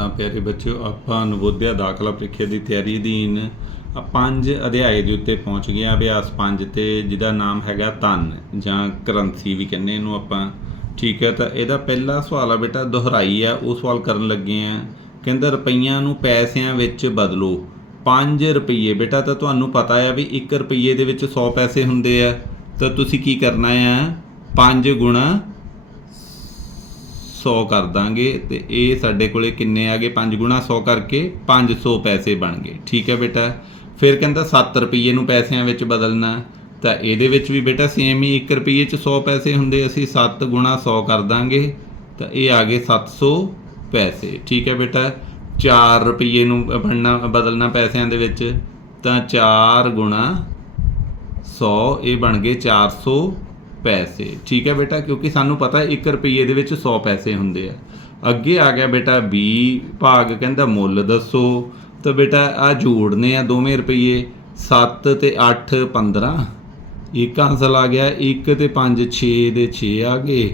ਤਾਂ ਪਿਆਰੇ ਬੱਚਿਓ, ਆਪਾਂ ਨਵੋਦਿਆ ਦਾਖਲਾ ਪ੍ਰੀਖਿਆ ਦੀ ਤਿਆਰੀ ਅਧੀਨ ਪੰਜ ਅਧਿਆਏ ਦੇ ਉੱਤੇ ਪਹੁੰਚ ਗਏ ਆ ਅਭਿਆਸ 5 ਤੇ, ਜਿਹਦਾ ਨਾਮ ਹੈਗਾ ਤਨ ਜਾਂ ਕਰੰਸੀ ਵੀ ਕਹਿੰਦੇ ਇਹਨੂੰ ਆਪਾਂ। ਠੀਕ ਹੈ, ਤਾਂ ਇਹਦਾ ਪਹਿਲਾ ਸਵਾਲ ਆ ਬੇਟਾ, ਦੁਹਰਾਈ ਆ, ਉਹ ਸਵਾਲ ਕਰਨ ਲੱਗੇ ਆ ਕਹਿੰਦਾ, ਰੁਪਈਆਂ ਨੂੰ ਪੈਸਿਆਂ ਵਿੱਚ ਬਦਲੋ। 5 ਰੁਪਏ ਬੇਟਾ, ਤਾਂ ਤੁਹਾਨੂੰ ਪਤਾ ਆ ਵੀ 1 ਰੁਪਏ ਦੇ ਵਿੱਚ 100 ਪੈਸੇ ਹੁੰਦੇ ਆ। ਤਾਂ ਤੁਸੀਂ ਕੀ ਕਰਨਾ ਆ? 5 ਗੁਣਾ 100 ਕਰ ਦਾਂਗੇ ਤੇ ਇਹ ਸਾਡੇ ਕੋਲੇ ਕਿੰਨੇ ਆ ਗਏ? 5 ਗੁਣਾ 100 ਕਰਕੇ 500 ਪੈਸੇ ਬਣ ਗਏ। ਠੀਕ ਹੈ ਬੇਟਾ? ਫਿਰ ਕਹਿੰਦਾ 7 ਰੁਪਏ ਨੂੰ ਪੈਸਿਆਂ ਵਿੱਚ ਬਦਲਣਾ। ਤਾਂ ਇਹਦੇ ਵਿੱਚ ਵੀ ਬੇਟਾ ਸੇਮ ਹੀ 1 ਰੁਪਏ 'ਚ 100 ਪੈਸੇ ਹੁੰਦੇ, ਅਸੀਂ 7 ਗੁਣਾ 100 ਕਰ ਦਾਂਗੇ। ਤਾਂ ਇਹ ਆ ਗਏ 700 ਪੈਸੇ। ਠੀਕ ਹੈ ਬੇਟਾ? 4 ਰੁਪਏ ਨੂੰ ਬਣਨਾ, ਬਦਲਣਾ ਪੈਸਿਆਂ ਦੇ ਵਿੱਚ। ਤਾਂ 4 ਗੁਣਾ 100 ਇਹ ਬਣ ਗਏ 400 ਪੈਸੇ। ਠੀਕ ਹੈ ਬੇਟਾ, ਕਿਉਂਕਿ ਸਾਨੂੰ ਪਤਾ ਹੈ 1 ਰੁਪਏ ਦੇ ਵਿੱਚ 100 ਪੈਸੇ ਹੁੰਦੇ ਆ। ਅੱਗੇ ਆ ਗਿਆ ਬੇਟਾ 20 ਭਾਗ ਕਹਿੰਦਾ ਮੁੱਲ ਦੱਸੋ। ਤਾਂ ਬੇਟਾ ਆ ਜੋੜਨੇ ਆ ਦੋਵੇਂ ਰੁਪਏ 7 ਤੇ 8 15 ਇੱਕ ਆਂਸਰ ਆ ਗਿਆ 1 ਤੇ 5 6 ਦੇ 6 ਆ ਗਏ।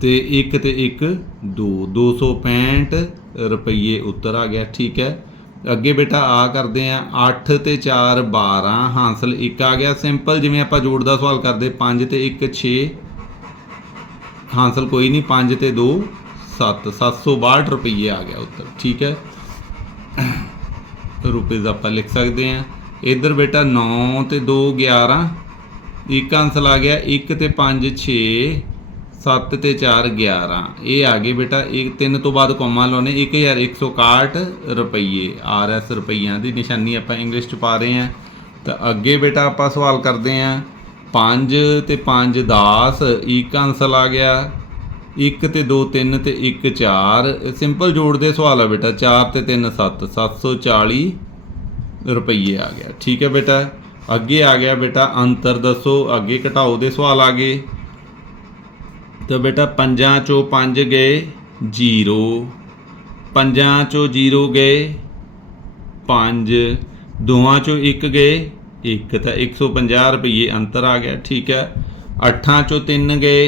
ਤੇ 1 ਤੇ 1 2 265 ਰੁਪਏ ਉੱਤਰ ਆ ਗਿਆ। ਠੀਕ ਹੈ। ਅੱਗੇ ਬੇਟਾ ਆ ਕਰਦੇ ਆ 8 ਤੇ 4 12 ਹਾਸਲ 1 ਆ ਗਿਆ, ਸਿੰਪਲ, ਜਿਵੇਂ ਆਪਾਂ ਜੋੜ ਦਾ ਸਵਾਲ ਕਰਦੇ 5 ਤੇ 1 6 ਹਾਸਲ ਕੋਈ ਨਹੀਂ 5 ਤੇ 2 7 762 ਰੁਪਏ ਆ ਗਿਆ ਉੱਤਰ, ਠੀਕ ਹੈ? ਰੁਪਏ ਆਪਾਂ ਲਿਖ ਸਕਦੇ ਆ। ਇਧਰ ਬੇਟਾ 9 ਤੇ 2 11 ਇੱਕ ਆਂਸਰ ਆ ਗਿਆ 1 ਤੇ 5 6 7 ਤੇ 4 11 ਇਹ ਆ ਗਏ ਬੇਟਾ, ਇਹ ਤਿੰਨ ਤੋਂ ਬਾਅਦ ਕੋਮਾ ਲਾਉਨੇ 1161 ਰੁਪਏ ਆਰਐਸ ਰੁਪਈਆਂ ਦੀ ਨਿਸ਼ਾਨੀ ਆਪਾਂ ਇੰਗਲਿਸ਼ ਚ ਪਾ ਰਹੇ ਆ ਤਾਂ ਅੱਗੇ ਬੇਟਾ ਆਪਾਂ ਸਵਾਲ ਕਰਦੇ ਆ 5 ਤੇ 5 10 ਇੱਕ ਆਂਸਰ ਆ ਗਿਆ 1 ਤੇ 2 3 ਤੇ 1 4 ਸਿੰਪਲ ਜੋੜ ਦੇ ਸਵਾਲ ਆ ਬੇਟਾ 4 ਤੇ 3 7 740 ਰੁਪਏ ਆ ਗਿਆ। ਠੀਕ ਹੈ ਬੇਟਾ, ਅੱਗੇ ਆ ਗਿਆ ਬੇਟਾ, ਅੰਤਰ ਦੱਸੋ, ਅੱਗੇ ਘਟਾਓ ਦੇ ਸਵਾਲ ਆ ਗਏ। ਤਾਂ ਬੇਟਾ ਪੰਜਾਂ ਚੋਂ 5 ਗਏ 0 ਪੰਜਾਂ ਚੋਂ 0 ਗਏ 5 ਦੋਵਾਂ ਚੋਂ 1 ਗਏ 1 ਤਾਂ 150 ਰੁਪਏ ਅੰਤਰ ਆ ਗਿਆ ਠੀਕ ਹੈ ਅੱਠਾਂ ਚੋਂ 3 ਗਏ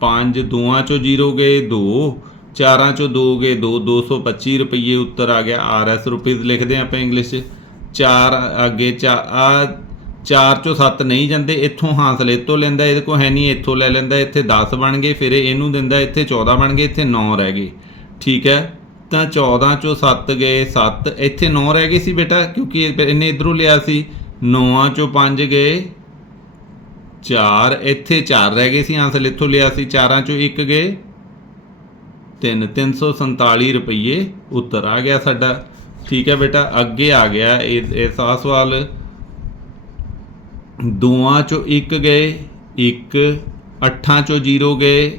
5 ਦੋਵਾਂ ਚੋਂ 0 ਗਏ 2 ਚਾਰਾਂ ਚੋਂ 2 ਗਏ 2 225 ਰੁਪਏ ਉੱਤਰ ਆ ਗਿਆ ਆਰਐਸ ਰੁਪੀਸ ਲਿਖਦੇ ਹਾਂ ਆਪਾਂ ਇੰਗਲਿਸ਼ 'ਚ 4 ਅੱਗੇ ਚਾ ਆ 4 ਚੋਂ 7 ਨਹੀਂ ਜਾਂਦੇ, ਇੱਥੋਂ ਹਾਸਲ ਇੱਥੋਂ ਲੈਂਦਾ, ਇਹਦੇ ਕੋ ਹੈ ਨਹੀਂ, ਇੱਥੋਂ ਲੈ ਲੈਂਦਾ, ਇੱਥੇ 10 ਬਣ ਗਏ, ਫਿਰ ਇਹਨੂੰ ਦਿੰਦਾ, ਇੱਥੇ 14 ਬਣ ਗਏ, ਇੱਥੇ 9 ਰਹਿ ਗਏ। ਠੀਕ ਹੈ? ਤਾਂ 14 ਚੋਂ 7 ਗਏ 7 ਇੱਥੇ 9 ਰਹਿ ਗਏ ਸੀ ਬੇਟਾ, ਕਿਉਂਕਿ ਇਹਨੇ ਇਧਰੋਂ ਲਿਆ ਸੀ। 9 ਚੋਂ 5 ਗਏ 4 ਇੱਥੇ 4 ਰਹਿ ਗਏ ਸੀ, ਹਾਸਲ ਇੱਥੋਂ ਲਿਆ ਸੀ 4ਾਂ ਚੋਂ 1 ਗਏ। 3 347 ਰੁਪਏ ਉੱਤਰ ਆ ਗਿਆ ਸਾਡਾ। ਠੀਕ ਹੈ ਬੇਟਾ, ਅੱਗੇ ਆ ਗਿਆ ਇਹ ਇਹ ਸਾ ਸਵਾਲ। ਦੋਆਂ ਚੋਂ ਇੱਕ ਗਏ, ਇੱਕ ਅੱਠਾਂ ਚੋਂ 0 ਗਏ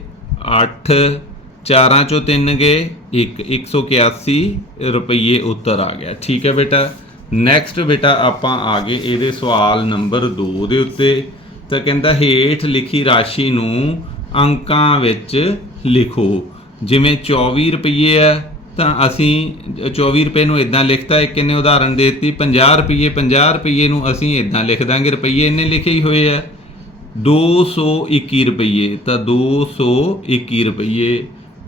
8 ਚਾਰਾਂ ਚੋਂ 3 ਗਏ 1 181 ਰੁਪਏ ਉੱਤਰ ਆ ਗਿਆ। ਠੀਕ ਹੈ ਬੇਟਾ। ਨੈਕਸਟ ਬੇਟਾ ਆਪਾਂ ਆ ਗਏ ਇਹਦੇ ਸਵਾਲ ਨੰਬਰ 2 ਦੇ ਉੱਤੇ। ਤਾਂ ਕਹਿੰਦਾ ਹੇਠ ਲਿਖੀ ਰਾਸ਼ੀ ਨੂੰ ਅੰਕਾਂ ਵਿੱਚ ਲਿਖੋ। ਜਿਵੇਂ 24 ਰੁਪਏ ਹੈ ਤਾਂ ਅਸੀਂ 24 ਰੁਪਏ ਨੂੰ ਇਦਾਂ ਲਿਖਤਾ, ਇੱਕ ਇਹਨੇ ਉਦਾਹਰਨ ਦੇ ਦਿੱਤੀ 50 ਰੁਪਏ 50 ਰੁਪਏ ਨੂੰ ਅਸੀਂ ਇਦਾਂ ਲਿਖ ਦਾਂਗੇ ਰੁਪਏ ਇਹਨੇ ਲਿਖੇ ਹੀ ਹੋਏ ਆ। 221 ਰੁਪਏ ਤਾਂ 221 ਰੁਪਏ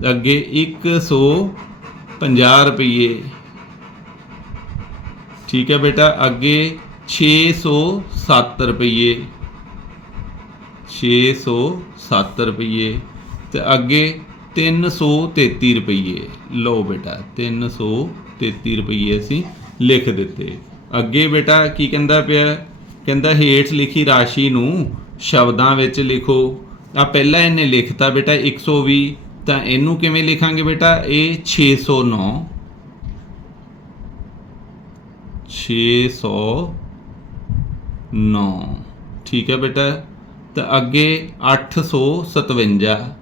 ਅੱਗੇ 150 ਰੁਪਏ ਠੀਕ ਹੈ ਬੇਟਾ, ਅੱਗੇ 607 ਰੁਪਏ 607 ਰੁਪਏ ਤੇ ਅੱਗੇ 333 ਰੁਪਏ ਲਓ ਬੇਟਾ 333 ਰੁਪਏ ਅਸੀਂ ਲਿਖ ਦਿੱਤੇ। ਅੱਗੇ ਬੇਟਾ ਕੀ ਕਹਿੰਦਾ ਪਿਆ? ਕਹਿੰਦਾ ਹੇਠ ਲਿਖੀ ਰਾਸ਼ੀ ਨੂੰ ਸ਼ਬਦਾਂ ਵਿੱਚ ਲਿਖੋ। ਆ ਪਹਿਲਾਂ ਇਹਨੇ ਲਿਖਤਾ ਬੇਟਾ 120 ਤਾਂ ਇਹਨੂੰ ਕਿਵੇਂ ਲਿਖਾਂਗੇ ਬੇਟਾ? ਇਹ 609 609 ਠੀਕ ਹੈ ਬੇਟਾ? ਤਾਂ ਅੱਗੇ 857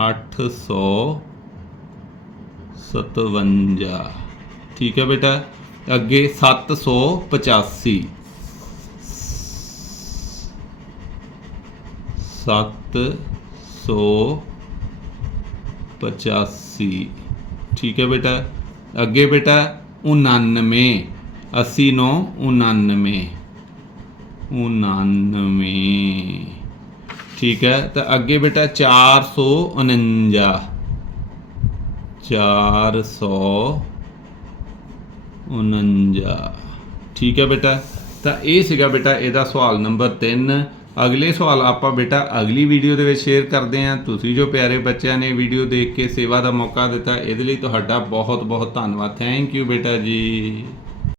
857 ਠੀਕ ਹੈ ਬੇਟਾ? ਅੱਗੇ 785 785 ਠੀਕ ਹੈ ਬੇਟਾ? ਅੱਗੇ ਬੇਟਾ 99 80 9 99 99 ਠੀਕ ਹੈ, ਤਾਂ ਅੱਗੇ ਬੇਟਾ 449 449 ਠੀਕ ਹੈ ਬੇਟਾ, ਤਾਂ ਇਹ ਸੀਗਾ ਬੇਟਾ ਇਹਦਾ ਸਵਾਲ ਨੰਬਰ 3 ਅਗਲੇ ਸਵਾਲ ਆਪਾਂ ਬੇਟਾ ਅਗਲੀ ਵੀਡੀਓ ਦੇ ਵਿੱਚ ਸ਼ੇਅਰ ਕਰਦੇ ਹਾਂ। ਤੁਸੀਂ ਜੋ ਪਿਆਰੇ ਬੱਚਿਆਂ ਨੇ ਵੀਡੀਓ ਦੇਖ ਕੇ ਸੇਵਾ ਦਾ ਮੌਕਾ ਦਿੱਤਾ, ਇਹਦੇ ਲਈ ਤੁਹਾਡਾ ਬਹੁਤ ਬਹੁਤ ਧੰਨਵਾਦ। ਥੈਂਕ ਯੂ ਬੇਟਾ ਜੀ।